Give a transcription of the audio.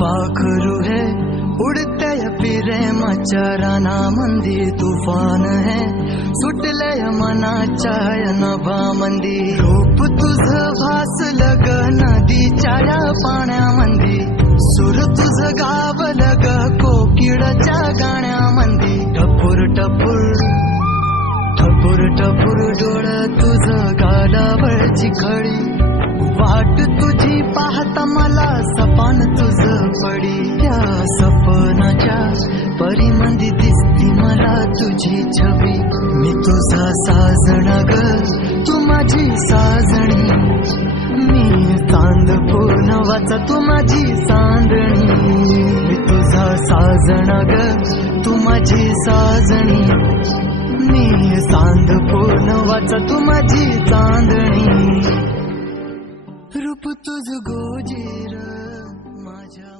पाखरू है उडते प्रेमाच्या रानामंदी तुफान है सुटले मनाच्या नभामंदी रूप तुझं भासलं ग नदीच्या या पाण्यामंदी सुर तुझं गावलं ग कोकिळाच्या गाण्यामंदी टपूर टपूर टपूर टपूर डोळं तुझं गालावरची खडी वाट तुझी पाहता मला सपान तुझं पडी त्या सपनाच्या परीमंदी दिसती मला तुझी छबी मी तुझा साजणा ग तू माझी साजणी मी चांद पूर्णवाचा तू माझी चांदणी मी तुझा साजणा ग तू माझी साजणी मी चांद पूर्णवाचा तू माझी चांदणी रूप तुझ गोजीर माझ्या